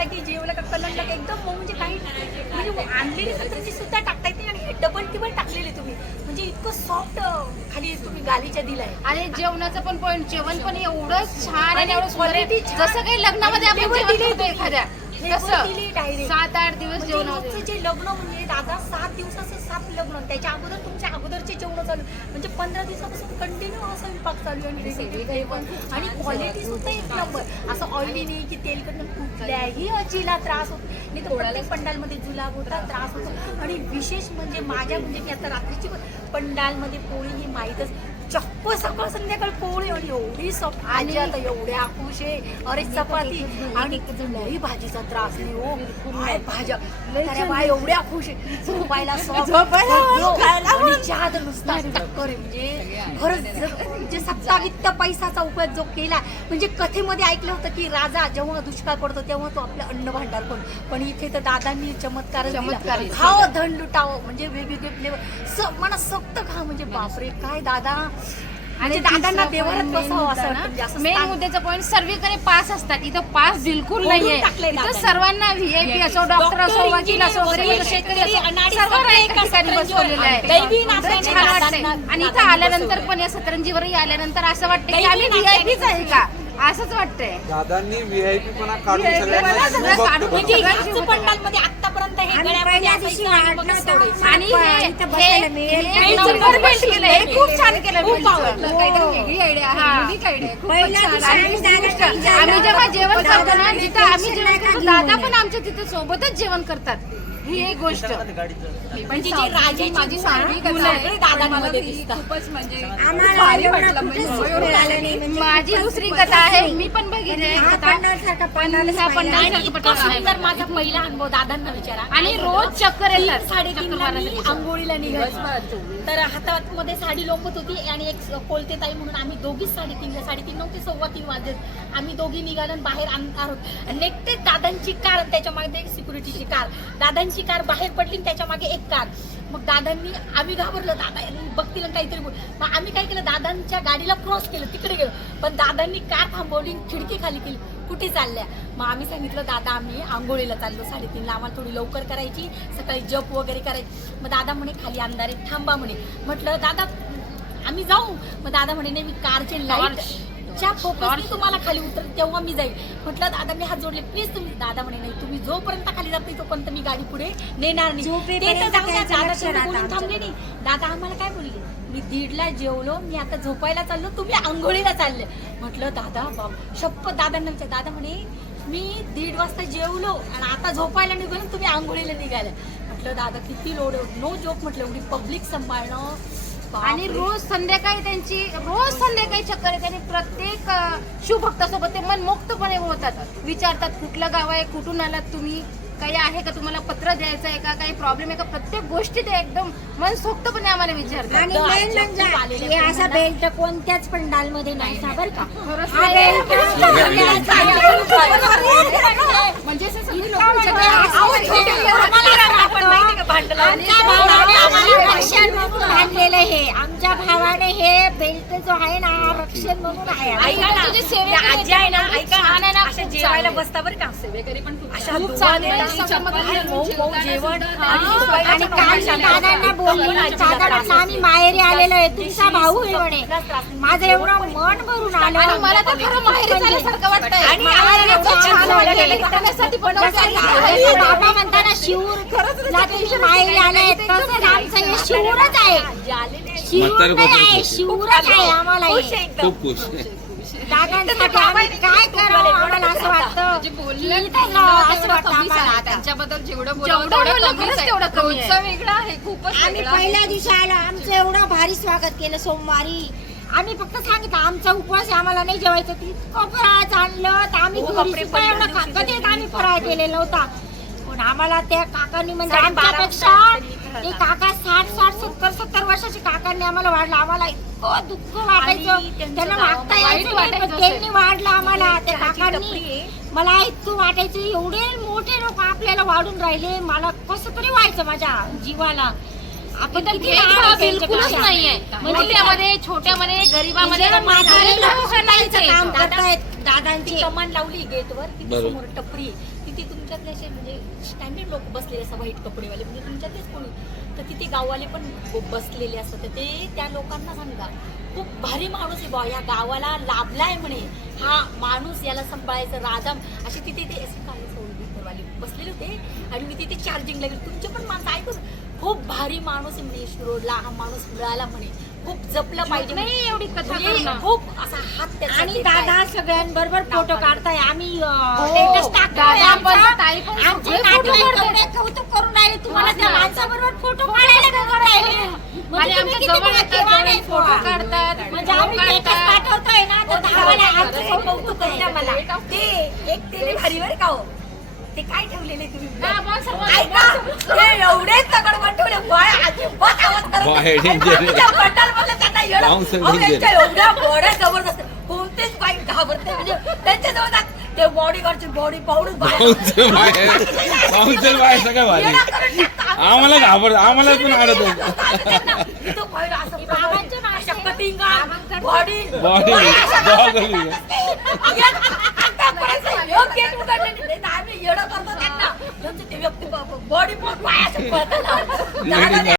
बसता की जेवलं का कलंडला का एकदम म्हणजे काही म्हणजे आणलेली सतरंजी सुद्धा टाकता येते आणि हे डबल टिबल टाकलेले तुम्ही म्हणजे इतकं सॉफ्ट खाली तुम्ही गालीच्या दिलाय. आणि जेवणाचं पण पॉईंट, जेवण पण एवढं छान आणि एवढं क्वालिटी जसं काही लग्नामध्ये आपण जेवण करतो एखाद्या तसं 7-8 दिवस जेवणामध्ये. जे लग्न म्हणजे दादा 7 दिवसाचं 7 लग्न, त्याच्या अगोदर तुमच्या अगोदरचे जेवण चालू म्हणजे 15 दिवसापासून कंटिन्यू हा स्वयंपाक चालू आणि क्वालिटी सुद्धा एक नंबर. असं ऑइली नाही की तेलकट कुठल्याही अजीला त्रास होतो नाही तर प्रत्येक पंडालमध्ये जुलाब होता, त्रास होतो. आणि विशेष म्हणजे माझ्या म्हणजे मी आता रात्रीची पंडालमध्ये पोळी ही माहीतच चक्क सकाळ संध्याकाळ पोळी आणि एवढी सॉफ्ट आजी आता एवढ्या खुश आहे. अरे चपाती आणि लई भाजीचा त्रास नाही हो, काय भाज्या अरे बा एवढ्या खुश आहे. झोपायला सॉफ्ट आणि चहा तर नुसता टक्कर आहे. म्हणजे खरंच म्हणजे सत्तावित्त पैसाचा उपयोग जो केला म्हणजे कथेमध्ये ऐकलं होतं की राजा जेव्हा दुष्काळ पडतो तेव्हा तो आपलं अन्न भांडार पण इथे तर दादांनी चमत्कार खाव धन लुटावं म्हणजे वेगवेगळे फ्लेवर मला सक्त खा म्हणजे बापरे काय दादा. आणि दादांना देवरात बसावं असं वाटतं. मेन मुद्द्याचा पॉईंट सर्वीकडे पास असतात, इथं पास बिलकुल नाहीये. इथं सर्वांना व्हीआयपी असो, डॉक्टर असो, वकील असो, गरीब शेतकरी असो, सर्वांना एका ठिकाणी बसवलेलं आहे. छान वाटतंय. आणि इथं आल्यानंतर पण या सतरंजीवरही आल्यानंतर असं वाटतं की आम्ही व्हीआयपीच आहे का असंच वाटतंय. दादांनी व्हीआयपी पण काढून सगळ्यांना पंडालमध्ये आतापर्यंत हे गळ्यामध्ये आणि हे खूप छान केलं. वेगळी आयडिया आम्ही जेव्हा जेवण करतो ना जिथं आम्ही जेवण करतो दादा पण आमच्या तिथे सोबतच जेवण करतात. ही एक गोष्ट म्हणजे जी राजाची माझी सारवी कथा आहे दादांमध्ये खूपच म्हणजे माझी दुसरी कथा आहे. मी पण बघितली माझा पहिला अनुभव दादांना विचारा. आणि रोज चक्कर येतात 3:30 आंघोळीला निघायचं तर हातामध्ये साडी लोंबत होती आणि एक कोलते ताई म्हणून आम्ही दोघीच 3:30 नव्हते 3:15 वाजत आम्ही दोघी निघालो बाहेर आणणार आहोत. नेक्स्ट दादांची कार त्याच्या मागे सिक्युरिटीची कार, दादांची कार बाहेर पडली त्याच्या मागे एक कार. मग दादांनी आम्ही घाबरलो दादा बघतील काहीतरी बोल. मग आम्ही काय केलं दादांच्या गाडीला क्रॉस केलं तिकडे गेलो पण दादांनी कार थांबवली खिडकी खाली केली कुठे चालल्या. मग आम्ही सांगितलं दादा आम्ही आंघोळीला चाललो 3:30ला आम्हाला थोडी लवकर करायची सकाळी जप वगैरे करायची. मग दादा म्हणे खाली अंधारे थांबा म्हणे. म्हटलं दादा आम्ही जाऊ. मग दादा म्हणे नाही मी कारचे लाईट च्या फोकसने तुम्हाला खाली उतर तेव्हा मी जाईल. म्हटलं दादा मी हात जोडले प्लीज तुम्ही. दादा म्हणे नाही तुम्ही जोपर्यंत खाली जात नाही तोपर्यंत मी गाडी पुढे नेणार नाही. थांबले नाही. दादा आम्हाला काय बोलले मी 1:30ला जेवलो मी आता झोपायला चाललो तुम्ही आंघोळीला चालले. म्हटलं दादा बाप शपथ दादांना विचार. दादा म्हणे मी 1:30 वाजता जेवलो आणि आता झोपायला निघालो तुम्ही आंघोळीला निघाल्या. म्हटलं दादा किती लोड नो जोक म्हटलं एवढी पब्लिक सांभाळणं. आणि रोज संध्याकाळी चक्कर येते आणि प्रत्येक शिवभक्तासोबत ते मनमुक्तपणे होतात. विचारतात कुठलं गाव आहे, कुठून आलात तुम्ही, काही आहे का, तुम्हाला पत्र द्यायचं आहे का, काही प्रॉब्लेम आहे का, प्रत्येक गोष्टी ते एकदम मनसोक्तपणे आम्हाला विचारतात. आणि असा बेल्ट कोणत्याच पंडालमध्ये नाही बरं का. म्हणजे आणलेलं हे आमच्या भावाने हे बेल्ट जो आहे ना रक्षण म्हणून आहे. आजी आहे ना ऐका अशा जेवायला बसता बरं का सेवेकरी पण अशा जेवण आणि दादांना बोलली दादांना आम्ही माहेरी आलेलो आहे तुमचा भाऊ आहे म्हणे. माझं एवढं मन भरून आलं आणि मला तर खरं माहेरी झाल्यासारखं वाटतंय. आणि बाबा म्हणताना शिवूर तुम्ही माहेरी आले तसंच आमचं हे शिवूरच आहे. शिवूर नाही आहे शिवूरच आहे आम्हाला खूप खुश. दादांसाठी आम्ही काय करावं आम्हाला असं वाटतं. असं वाटतं आम्हाला त्यांच्याबद्दल जेवढं तेवढं रोजचं वेगळं आहे खूपच. आम्ही पहिल्या दिवशी आलो आमचं एवढं भारी स्वागत केलं सोमवारी. आम्ही फक्त सांगितलं आमचा उपवास आहे आम्हाला नाही जेवायचं तितकं फराळ आणलं तर आम्ही कधीच आम्ही फराळ केलेला नव्हता. पण आम्हाला त्या काकांनी म्हणजे आमच्यापेक्षा ते काका 60-70 वर्षाचे काकांनी आम्हाला वाढलं. आम्हाला इतकं दुःख वाटायचं त्यांना मागता यायचं नाही पण त्यांनी वाढलं आम्हाला. त्या काकांनी मला इतकं वाटायचं एवढे मोठे लोक आपल्याला वाढून राहिले मला कसं तरी व्हायचं माझ्या जीवाला. आपण बिलकुलच नाहीये मोठ्यामध्ये छोट्यामध्ये गरीबामध्ये काम करतायत. दादांची कमान लावली गेटवर तिथे समोर टपरी तिथे तुमच्यातले असे म्हणजे स्टँडर्ड लोक बसलेले असतात, व्हाईट कपडेवाले, म्हणजे तुमच्यातलेच कोणी, तर तिथे गाववाले पण बसलेले असतात. तर ते त्या लोकांना सांगा खूप भारी माणूस आहे बा, या गावाला लाभलाय म्हणे हा माणूस, याला सांभाळायचं. राजा असे तिथे ते असे काही सोडवाले बसलेले होते आणि मी तिथे चार्जिंगला गेले. तुमचे पण माणसं ऐकून खूप भारी माणूस आहे म्हणे, शिरोडला हा माणूस मिळाला म्हणे, खूप जपलं पाहिजे नाही एवढी कथा म्हणजे करणं. खूप असा हात त्याचा आणि देताय. दादा सगळ्यांबरोबर फोटो काढताय. आम्ही हो, status टाकतोय. दादा पण, आमच्या- ताई पण आमचे सगळे नातेवाईक फोटो एवढे कौतुक करून राहिले तुम्हाला, त्या हो. माणसाबरोबर फोटो काढायला करून राहिले. आणि म्हणजे तुम्ही आमच्या किती जवळ भाग्यवान आहेत फोटो बुवा. काढतात, म्हणजे आम्ही status पाठवतोय ना, तर धावायला आमचं हे कौतुक आहे. मला ते एक तेले भारी बरं का हो, ते काय ठेवलेले तुम्ही हा, बघ, सर्व ऐका, ते एवढे तगडवट ठेवले बाय, अजिबात आवाज करत नाही. बाहेर आणि danger. बाकीच्या बंडलमधले त्यांना येडं- Bouncer अहो, danger. यांच्या एवढ्या बॉड्या जबरदस्त, कोणतेच बाई घाबरत नाही. म्हणजे त्यांच्याजवळ जात ते बॉडीगार्डची बॉडी पावडून बाउन्सर बाहेर सगळं भारी. आम्हाला घाबर, आम्हाला पण आवडत बॉडी बॉडी बॉडी पण पायाचं पळतं.